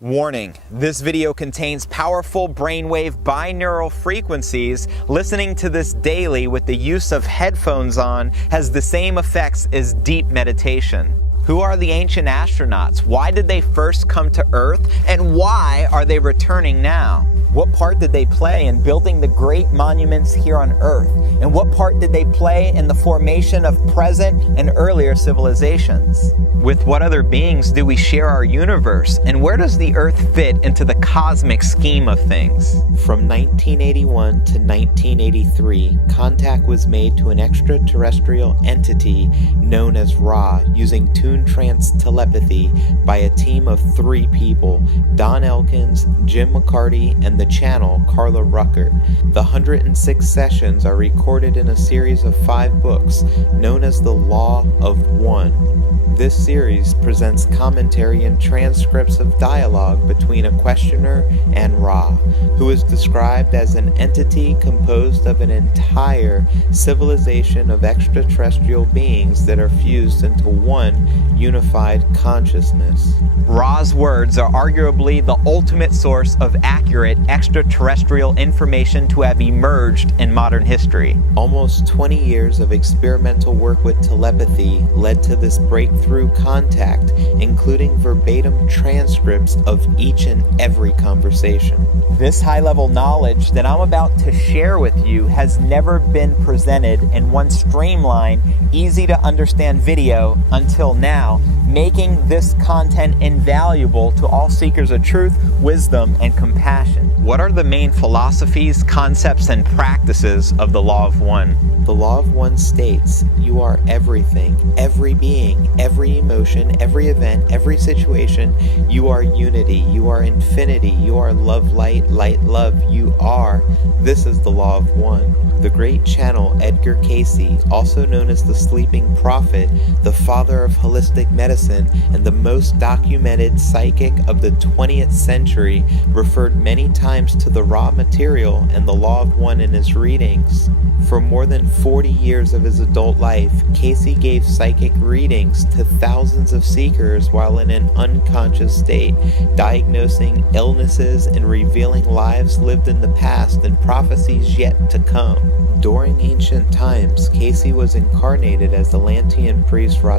Warning, this video contains powerful brainwave binaural frequencies. Listening to this daily with the use of headphones on has the same effects as deep meditation. Who are the ancient astronauts? Why did they first come to Earth? And why are they returning now? What part did they play in building the great monuments here on Earth? And what part did they play in the formation of present and earlier civilizations? With what other beings do we share our universe? And where does the Earth fit into the cosmic scheme of things? From 1981 to 1983, contact was made to an extraterrestrial entity known as Ra using trance telepathy by a team of 3 people, Don Elkins, Jim McCarty, and the channel Carla Rucker. The 106 sessions are recorded in a series of 5 books known as the Law of One. This series presents commentary and transcripts of dialogue between a questioner and Ra, who is described as an entity composed of an entire civilization of extraterrestrial beings that are fused into one unified consciousness. Ra's words are arguably the ultimate source of accurate extraterrestrial information to have emerged in modern history. Almost 20 years of experimental work with telepathy led to this breakthrough contact, including verbatim transcripts of each and every conversation. This high-level knowledge that I'm about to share with you has never been presented in one streamlined, easy-to-understand video until now, making this content invaluable to all seekers of truth, wisdom, and compassion. What are the main philosophies, concepts, and practices of the Law of One? The Law of One states, you are everything, every being, every emotion, every event, every situation. You are unity, you are infinity, you are love, light, light, love, you are. This is the Law of One. The great channel Edgar Cayce, also known as the Sleeping Prophet, the father of holistic medicine, and the most documented psychic of the 20th century, referred many times to the raw material and the Law of One in his readings. For more than 40 years of his adult life, Cayce gave psychic readings to thousands of seekers while in an unconscious state, diagnosing illnesses and revealing lives lived in the past and prophecies yet to come. During ancient times, Cayce was incarnated as the Lantean priest Ra,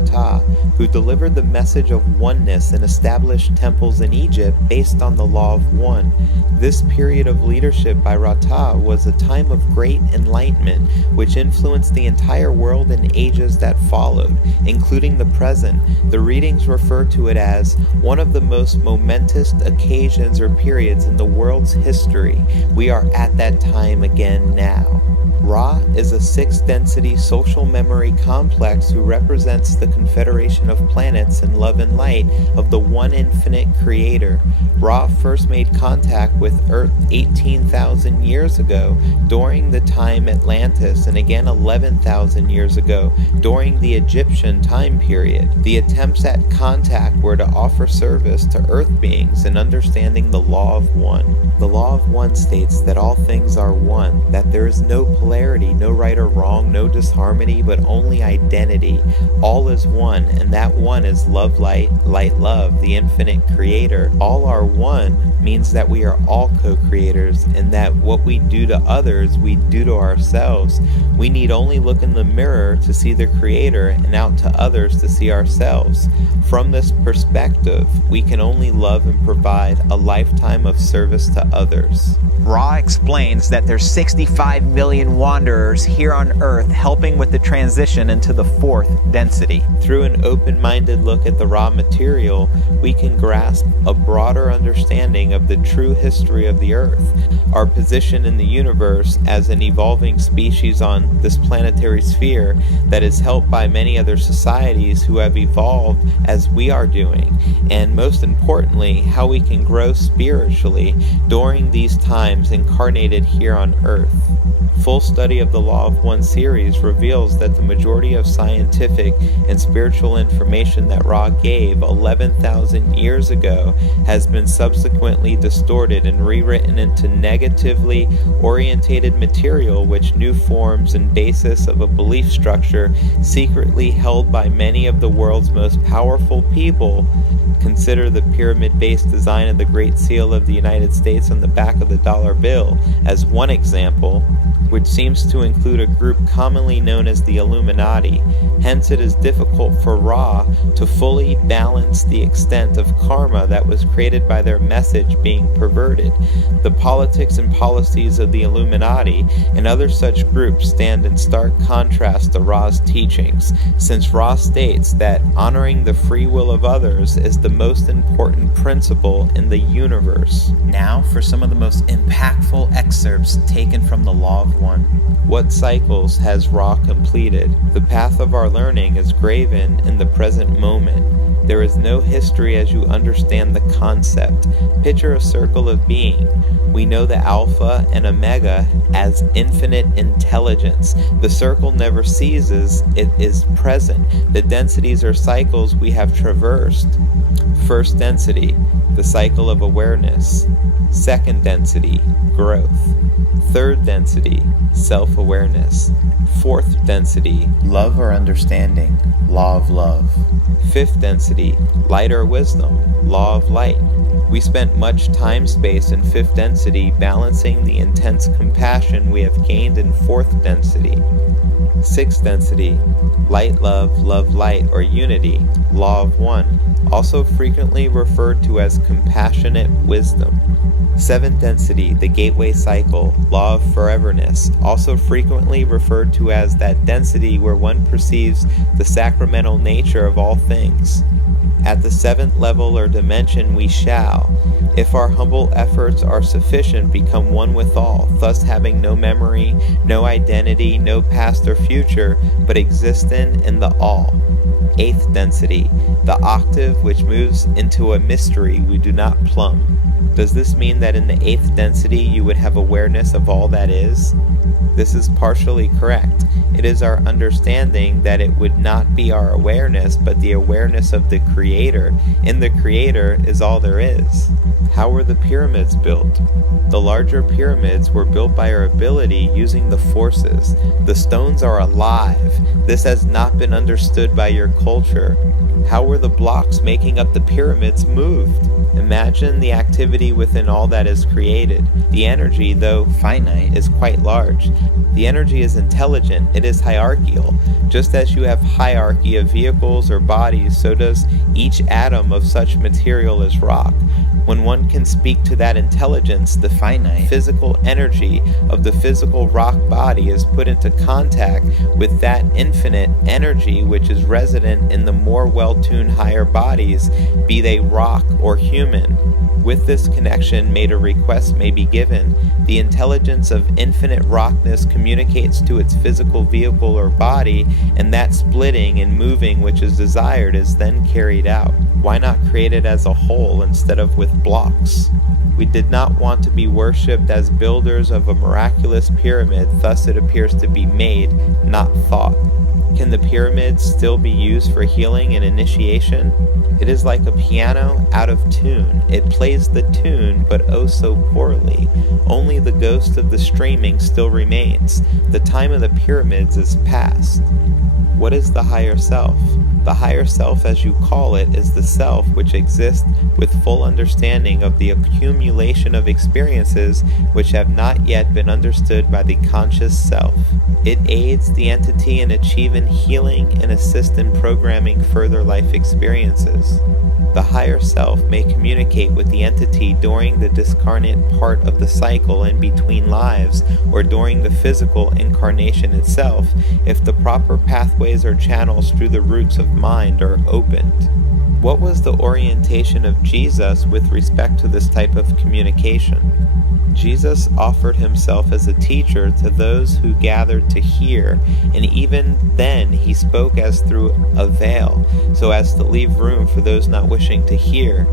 who delivered the message of oneness and established temples in Egypt based on the Law of One. This period of leadership by Ra was a time of great enlightenment, which influenced the entire world in ages that followed, including the present. The readings refer to it as one of the most momentous occasions or periods in the world's history. We are at that time again now. Ra is a 6-density social memory complex who represents the confederation of planets in love and light of the one infinite creator. Ra first made contact with Earth 18,000 years ago during the time Atlantis, and again 11,000 years ago during the Egyptian time period. The attempts at contact were to offer service to Earth beings in understanding the Law of One. The Law of One states that all things are one, that there is no polarity, no right or wrong, no disharmony, but only identity. All is one, and that one is love, light, light, love, the infinite creator. All are one means that we are all co-creators, and that what we do to others, we do to ourselves. We need only look in the mirror to see the creator and out to others to see ourselves. From this perspective, we can only love and provide a lifetime of service to others. Ra explains that there's 65 million wanderers here on Earth helping with the transition into the 4th density. Through an open-minded look at the raw material, we can grasp a broader understanding of the true history of the Earth, our position in the universe as an evolving species on this planetary sphere that is helped by many other societies who have evolved as we are doing, and most importantly, how we can grow spiritually during these times incarnated here on Earth. Full study of the Law of One series reveals that the majority of scientific and spiritual information that Ra gave 11,000 years ago has been subsequently distorted and rewritten into negatively orientated material which new new forms and basis of a belief structure secretly held by many of the world's most powerful people. Consider the pyramid-based design of the Great Seal of the United States on the back of the dollar bill as one example, which seems to include a group commonly known as the Illuminati. Hence it is difficult for Ra to fully balance the extent of karma that was created by their message being perverted. The politics and policies of the Illuminati and other such groups stand in stark contrast to Ra's teachings, since Ra states that honoring the free will of others is the most important principle in the universe. Now for some of the most impactful excerpts taken from the Law of One. What cycles has Ra completed? The path of our learning is graven in the present moment. There is no history as you understand the concept. Picture a circle of being. We know the Alpha and Omega as infinite intelligence. The circle never ceases, it is present. The densities or cycles we have traversed. First density, the cycle of awareness. Second density, growth. Third density, self-awareness. Fourth density, love or understanding, law of love. Fifth density, light or wisdom, law of light. We spent much time-space in fifth density balancing the intense compassion we have gained in fourth density. Sixth density, light love, love light, or unity, law of one, also frequently referred to as compassionate wisdom. Seventh density, the gateway cycle, law of foreverness, also frequently referred to as that density where one perceives the sacramental nature of all things. At the seventh level or dimension we shall, if our humble efforts are sufficient, become one with all, thus having no memory, no identity, no past or future, but existent in the all. Eighth density, the octave which moves into a mystery we do not plumb. Does this mean that in the eighth density you would have awareness of all that is? This is partially correct. It is our understanding that it would not be our awareness, but the awareness of the Creator. In the Creator is all there is. How were the pyramids built? The larger pyramids were built by our ability using the forces. The stones are alive. This has not been understood by your culture. How were the blocks making up the pyramids moved? Imagine the activity within all that is created. The energy, though finite, is quite large. The energy is intelligent, it is hierarchical. Just as you have hierarchy of vehicles or bodies, so does each atom of such material as rock. When one can speak to that intelligence, the finite physical energy of the physical rock body is put into contact with that infinite energy which is resident in the more well-tuned higher bodies, be they rock or human. With this connection made, a request may be given. The intelligence of infinite rockness communicates to its physical vehicle or body, and that splitting and moving which is desired is then carried out. Why not create it as a whole instead of with blocks? We did not want to be worshipped as builders of a miraculous pyramid, thus it appears to be made, not thought. Can the pyramids still be used for healing and initiation? It is like a piano out of tune. It plays the tune, but oh so poorly. Only the ghost of the streaming still remains. The time of the pyramids is past. What is the higher self? The higher self, as you call it, is the self which exists with full understanding of the accumulation of experiences which have not yet been understood by the conscious self. It aids the entity in achieving healing and assists in programming further life experiences. The higher self may communicate with the entity during the discarnate part of the cycle in between lives, or during the physical incarnation itself, if the proper pathways or channels through the roots of mind are opened. What was the orientation of Jesus with respect to this type of communication? Jesus offered himself as a teacher to those who gathered to hear, and even then he spoke as through a veil, so as to leave room for those not wishing to hear.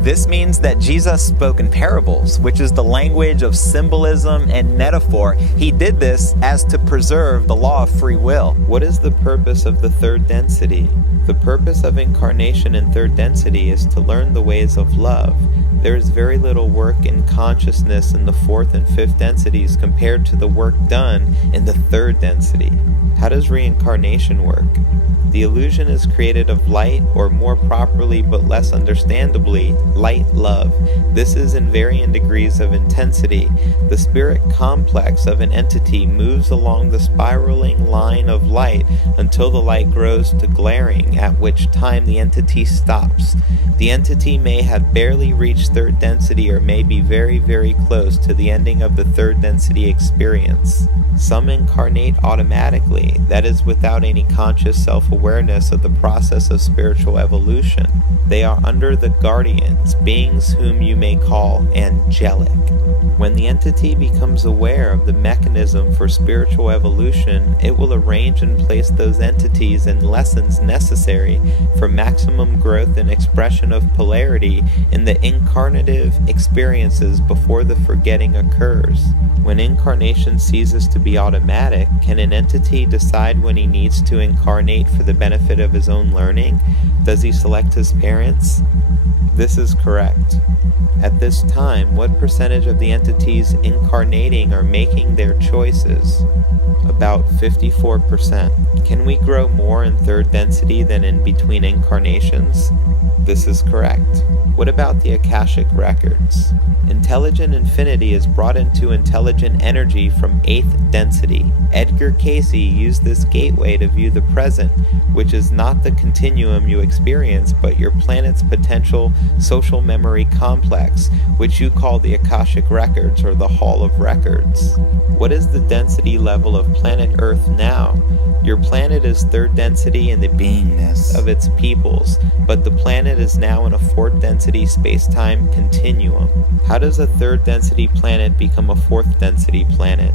This means that Jesus spoke in parables, which is the language of symbolism and metaphor. He did this as to preserve the law of free will. What is the purpose of the third density? The purpose of incarnation in third density is to learn the ways of love. love. There is very little work in consciousness in the fourth and fifth densities compared to the work done in the third density. How does reincarnation work? The illusion is created of light, or more properly but less understandably, light love. This is in varying degrees of intensity. The spirit complex of an entity moves along the spiraling line of light until the light grows to glaring, at which time the entity stops. The entity may have barely reached third density or may be very, very close to the ending of the third density experience. Some incarnate automatically, that is without any conscious self-awareness of the process of spiritual evolution. They are under the guardians, beings whom you may call angelic. When the entity becomes aware of the mechanism for spiritual evolution, it will arrange and place those entities and lessons necessary for maximum growth and expression of polarity in the incarnative experiences before the forgetting occurs. When incarnation ceases to be automatic, can an entity decide when he needs to incarnate for the benefit of his own learning? Does he select his parents? This is correct. At this time, what percentage of the entities incarnating are making their choices? About 54%. Can we grow more in third density than in between incarnations? This is correct. What about the Akashic records? Intelligent infinity is brought into intelligent energy from 8th density. Edgar Cayce used this gateway to view the present, which is not the continuum you experience, but your planet's potential social memory complex, which you call the Akashic records or the Hall of Records. What is the density level of planet Earth now? Your planet is third density in the beingness of its peoples, but the planet is now in a fourth density space-time continuum. How does a third density planet become a fourth density planet?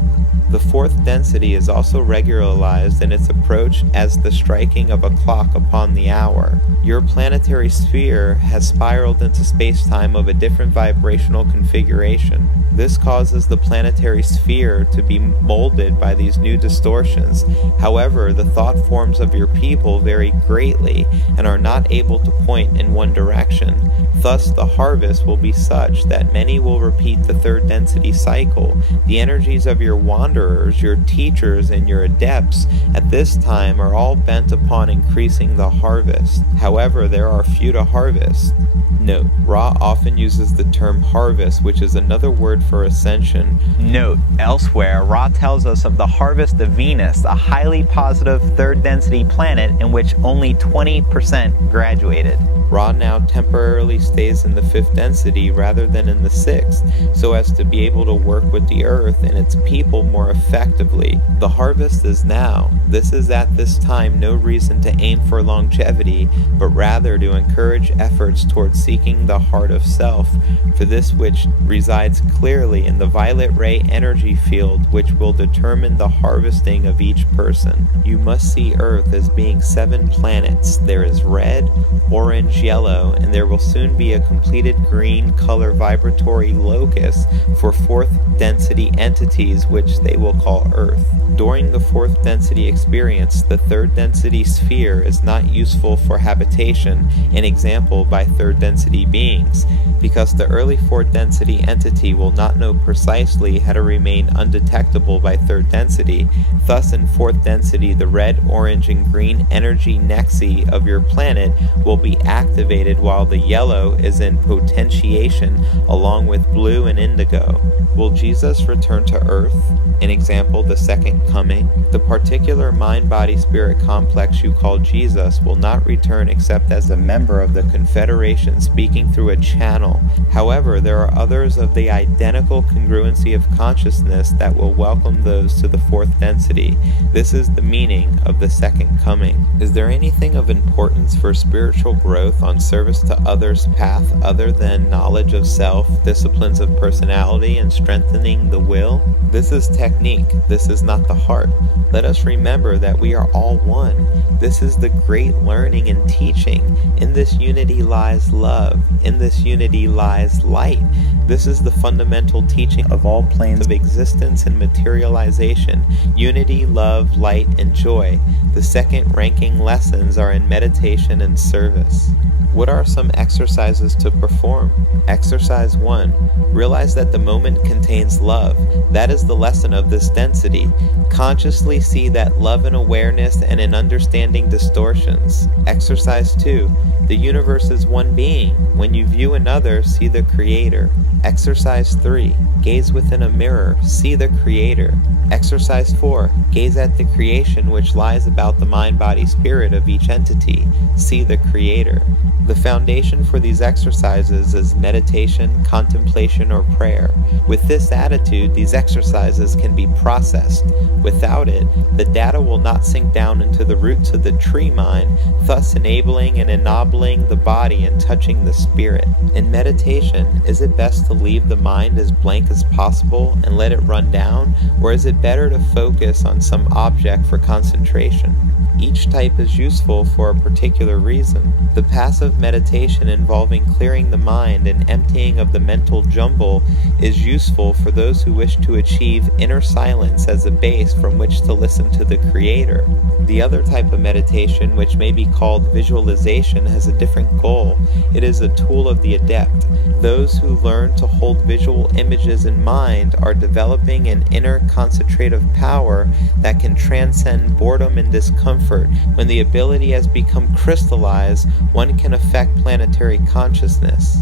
The fourth density is also regularized in its approach as the striking of a clock upon the hour. Your planetary sphere has spiraled into space-time of a different vibrational configuration. This causes the planetary sphere to be molded by these new distortions. However, the thought forms of your people vary greatly and are not able to point in one direction. Thus, the harvest will be such that many will repeat the third density cycle. The energies of your wanderers, your teachers, and your adepts at this time are all bent upon increasing the harvest. However, there are few to harvest. Note, Ra often uses the term harvest, which is another word for ascension. Note, elsewhere, Ra tells us of the harvest of Venus, a highly positive third density planet in which only 20% graduated. Ra now temporarily stays in the fifth density rather than in the sixth, so as to be able to work with the earth and its people more effectively. The harvest is now. This is at this time no reason to aim for longevity, but rather to encourage efforts towards seeking the heart of self, for this which resides clearly in the violet ray energy field, which will determine the harvesting of each person. You must see Earth as being 7 planets. There is red, orange, yellow, and there will soon be a completed green color vibratory locus for fourth density entities, which they will call Earth. During the fourth density experience, the third density sphere is not useful for habitation, an example by third density beings, because the early fourth density entity will not know precisely how to remain undetectable by third density. Thus, in fourth density, the red, orange, and green energy nexi of your planet will be activated while the yellow is in potentiation along with blue and indigo. Will Jesus return to Earth? An example, the second coming. The particular mind-body-spirit complex you call Jesus will not return except as a member of the Confederation speaking through a channel. However, there are others of the identical congruency of consciousness that will welcome those to the fourth density. This is the meaning of the second coming. Is there anything of importance for spiritual growth on service to others' path other than knowledge of self, disciplines of personality, and strengthening the will? This is technique. This is not the heart. Let us remember that we are all one. This is the great learning and teaching. In this unity lies love. In this unity lies light. This is the fundamental teaching of all planes of existence and materialization. Unity, love, light, and joy. The second ranking lessons are in meditation and service. What are some exercises to perform? Exercise 1. Realize that the moment contains love. That is the lesson of this density. Consciously see that love in awareness and in understanding distortions. Exercise 2. The universe is one being. When you view another, see the Creator. Exercise 3. Gaze within a mirror. See the Creator. Exercise 4. Gaze at the creation which lies about the mind, body, spirit of each entity. See the Creator. The foundation for these exercises is meditation, contemplation, or prayer. With this attitude, these exercises can be processed. Without it, the data will not sink down into the roots of the tree mind, thus enabling and ennobling the body and touching the spirit. In meditation, is it best to leave the mind as blank as possible and let it run down, or is it better to focus on some object for concentration? Each type is useful for a particular reason. The passive meditation involving clearing the mind and emptying of the mental jumble is useful for those who wish to achieve inner silence as a base from which to listen to the Creator. The other type of meditation, which may be called visualization, has a different goal. It is a tool of the adept. Those who learn to hold visual images in mind are developing an inner concentrative power that can transcend boredom and discomfort. When the ability has become crystallized, one can affect planetary consciousness.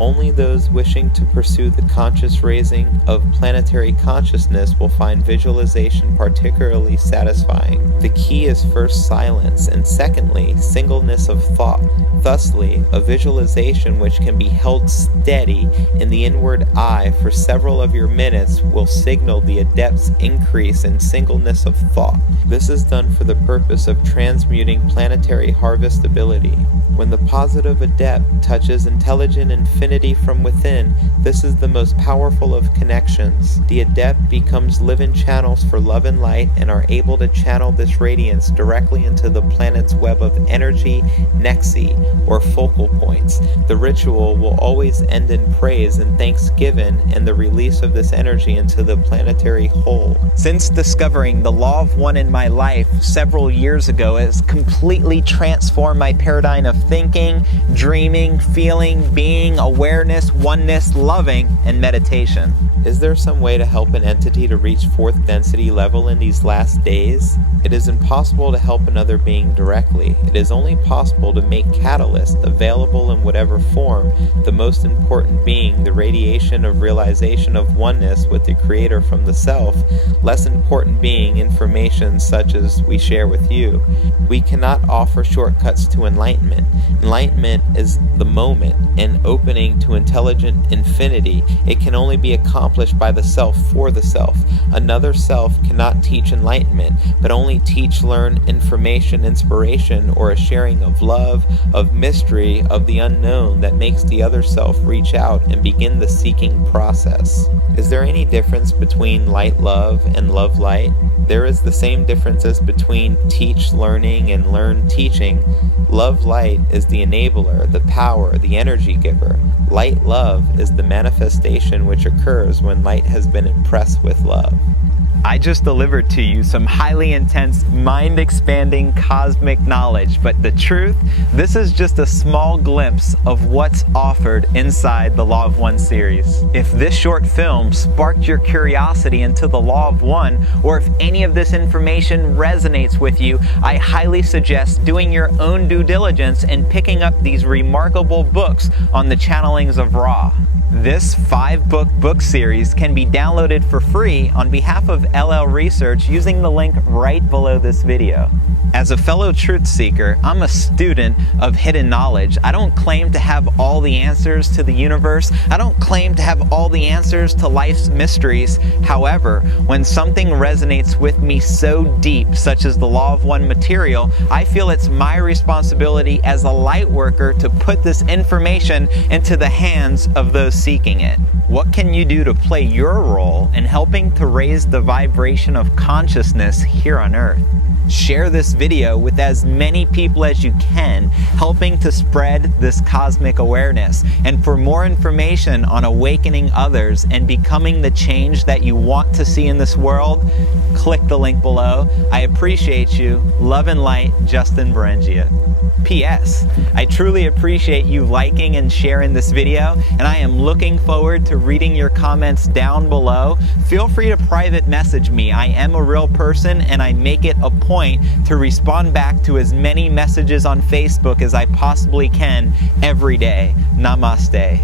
Only those wishing to pursue the conscious raising of planetary consciousness will find visualization particularly satisfying. The key is first silence, and secondly, singleness of thought. Thusly, a visualization which can be held steady in the inward eye for several of your minutes will signal the adept's increase in singleness of thought. This is done for the purpose of transmuting planetary harvestability. When the positive adept touches intelligent infinity from within, this is the most powerful of connections. The adept becomes living channels for love and light and are able to channel this radiance directly into the planet's web of energy nexi, or focal points. The ritual will always end in praise and thanksgiving and the release of this energy into the planetary whole. Since discovering the law of one in my life several years ago, it has completely transformed my paradigm of thinking, dreaming, feeling, being, awareness, oneness, loving, and meditation. Is there some way to help an entity to reach fourth density level in these last days? It is impossible to help another being directly. It is only possible to make catalysts available in whatever form, the most important being the radiation of realization of oneness with the Creator from the self, less important being information such as we share with you. We cannot offer shortcuts to enlightenment. Enlightenment is the moment, an opening to intelligent infinity. It can only be accomplished by the self for the self. Another self cannot teach enlightenment, but only teach, learn, information, inspiration, or a sharing of love, of mystery, of the unknown that makes the other self reach out and begin the seeking process. Is there any difference between light love and love light? There is the same differences between teach learning and learn teaching. Love light is the enabler, the power, the energy giver. Light love is the manifestation which occurs when light has been impressed with love. I just delivered to you some highly intense, mind-expanding cosmic knowledge, but the truth, this is just a small glimpse of what's offered inside the Law of One series. If this short film sparked your curiosity into the Law of One, or if any of this information resonates with you, I highly suggest doing your own due diligence and picking up these remarkable books on the channelings of Ra. This 5-book series can be downloaded for free on behalf of LL Research using the link right below this video. As a fellow truth seeker, I'm a student of hidden knowledge. I don't claim to have all the answers to the universe. I don't claim to have all the answers to life's mysteries. However, when something resonates with me so deep, such as the Law of One material, I feel it's my responsibility as a light worker to put this information into the hands of those seeking it. What can you do to play your role in helping to raise the vibration of consciousness here on Earth? Share this video with as many people as you can, helping to spread this cosmic awareness. And for more information on awakening others and becoming the change that you want to see in this world, click the link below. I appreciate you. Love and light, Justin Verrengia. P.S. I truly appreciate you liking and sharing this video, and I am looking forward to reading your comments down below. Feel free to private message me. I am a real person, and I make it a point to respond back to as many messages on Facebook as I possibly can every day. Namaste.